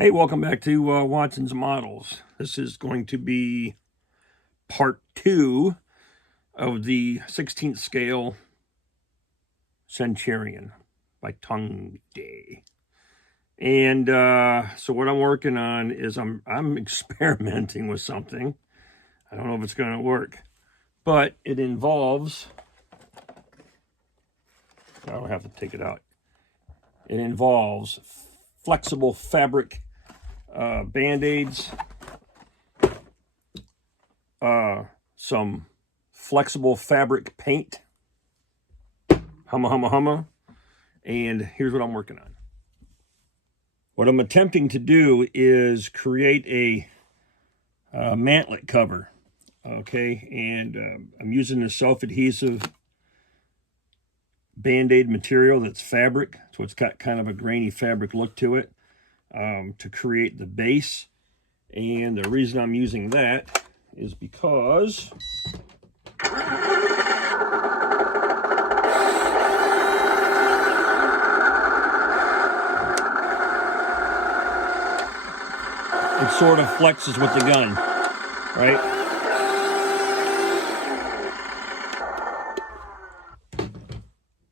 Hey, welcome back to Watson's Models. This is going to be part 2 of the 16th scale Centurion by Tongde. And so what I'm working on is I'm experimenting with something. I don't know if it's going to work, but it involves, I don't have to take it out. It involves flexible fabric Band-Aids, some flexible fabric paint, humma, and here's what I'm working on. What I'm attempting to do is create a mantlet cover, okay, and I'm using a self-adhesive Band-Aid material that's fabric, so it's got kind of a grainy fabric look to it, to create the base. And the reason I'm using that is because it sort of flexes with the gun, right?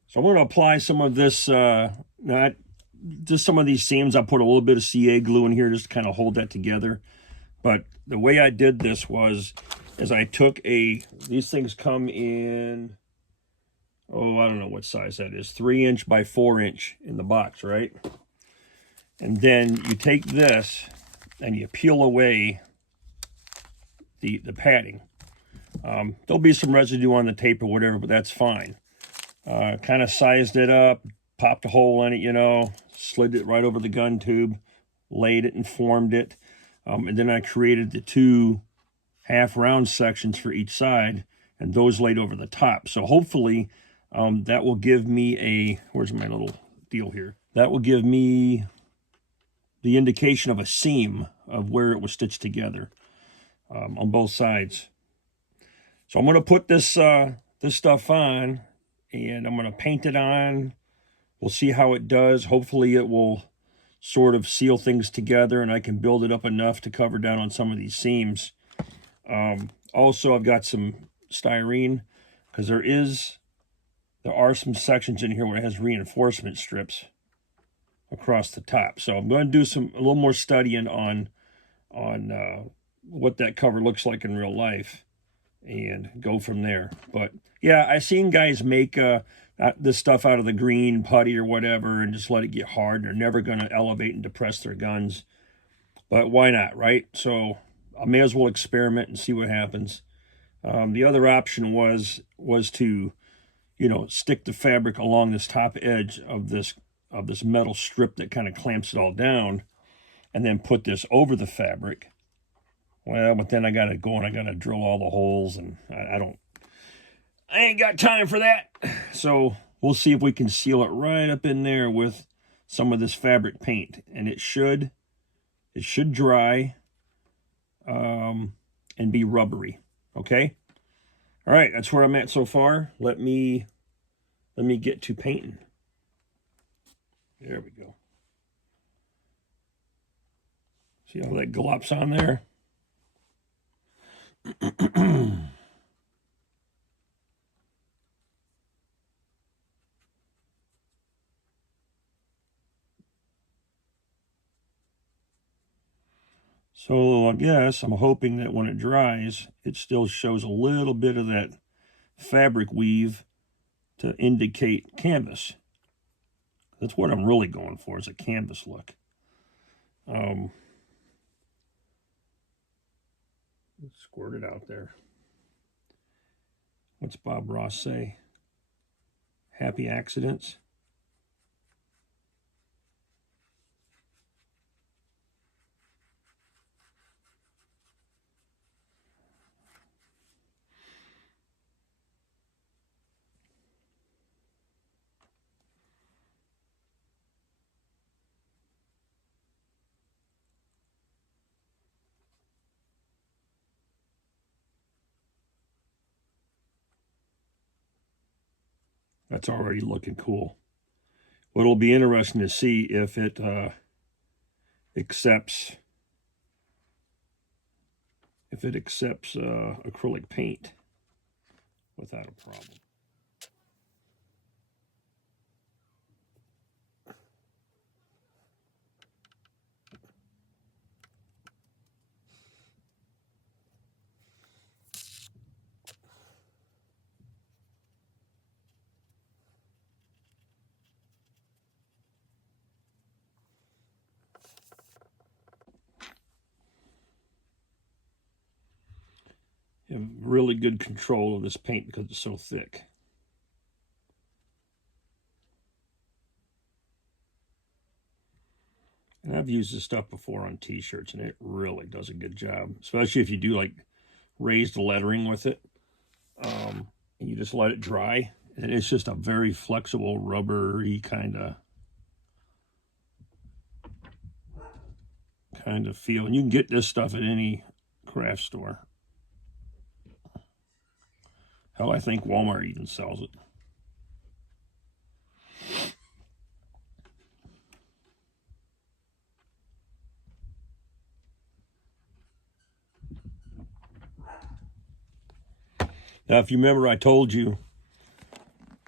So I'm going to apply some of this, just some of these seams. I put a little bit of CA glue in here just to kind of hold that together. But the way I did this was, as I took these things come in, I don't know what size that is, 3" by 4" in the box, right? And then you take this and you peel away the padding. There'll be some residue on the tape or whatever, but that's fine. Kind of sized it up, popped a hole in it, slid it right over the gun tube, laid it and formed it. And then I created the 2 half-round sections for each side, and those laid over the top. So hopefully that will give me where's my little deal here? That will give me the indication of a seam of where it was stitched together on both sides. So I'm going to put this stuff on, and I'm going to paint it on. We'll see how it does. Hopefully it will sort of seal things together, and I can build it up enough to cover down on some of these seams. Also, I've got some styrene, because there are some sections in here where it has reinforcement strips across the top. So I'm going to do a little more studying on what that cover looks like in real life and go from there. But yeah, I've seen guys make this stuff out of the green putty or whatever and just let it get hard. They're never going to elevate and depress their guns, but why not, right? So I may as well experiment and see what happens. The other option was to, stick the fabric along this top edge of this metal strip that kind of clamps it all down, and then put this over the fabric. Well, but then I got to go and I got to drill all the holes, and I ain't got time for that. So we'll see if we can seal it right up in there with some of this fabric paint, and it should dry and be rubbery. Okay. All right, that's where I'm at so far. Let me get to painting. There we go. See how that glops on there? So I guess I'm hoping that when it dries, it still shows a little bit of that fabric weave to indicate canvas. That's what I'm really going for, is a canvas look. Let's squirt it out there. What's Bob Ross say? Happy accidents. That's already looking cool. What'll be interesting to see if accepts acrylic paint without a problem. You have really good control of this paint because it's so thick. And I've used this stuff before on t-shirts, and it really does a good job, especially if you do like raised lettering with it. And you just let it dry, and it's just a very flexible, rubbery kind of feel. And you can get this stuff at any craft store. Hell, I think Walmart even sells it. Now, if you remember, I told you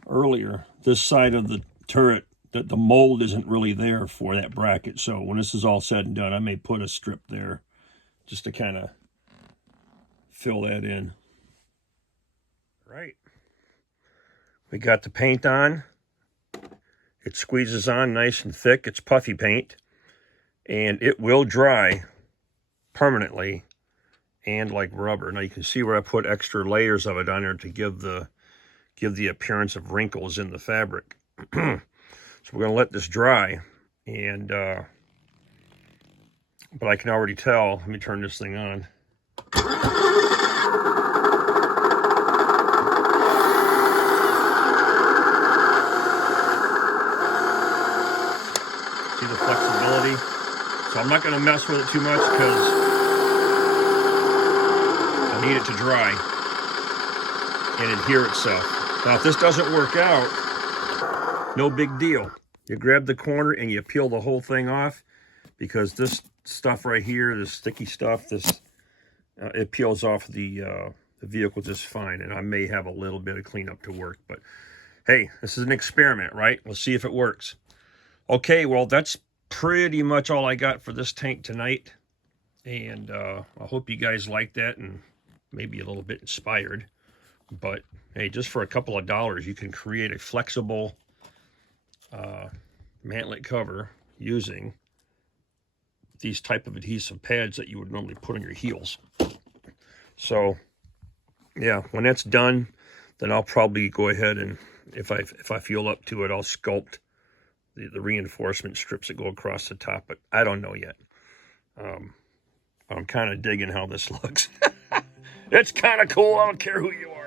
earlier, this side of the turret, that the mold isn't really there for that bracket. So when this is all said and done, I may put a strip there just to kind of fill that in. Right. We got the paint on. It squeezes on nice and thick. It's puffy paint. And it will dry permanently and like rubber. Now you can see where I put extra layers of it on there to give the appearance of wrinkles in the fabric. So we're going to let this dry. And but I can already tell. Let me turn this thing on. See the flexibility? So I'm not going to mess with it too much because I need it to dry and adhere itself. Now, if this doesn't work out, no big deal. You grab the corner and you peel the whole thing off, because this stuff right here, this sticky stuff, it peels off the vehicle just fine. And I may have a little bit of cleanup to work, but hey, this is an experiment, right? We'll see if it works. Okay, well, that's pretty much all I got for this tank tonight. And I hope you guys like that and maybe a little bit inspired. But hey, just for a couple of dollars, you can create a flexible mantlet cover using these type of adhesive pads that you would normally put on your heels. So yeah, when that's done, then I'll probably go ahead and if I feel up to it, I'll sculpt the reinforcement strips that go across the top, but I don't know yet. I'm kind of digging how this looks. It's kind of cool. I don't care who you are.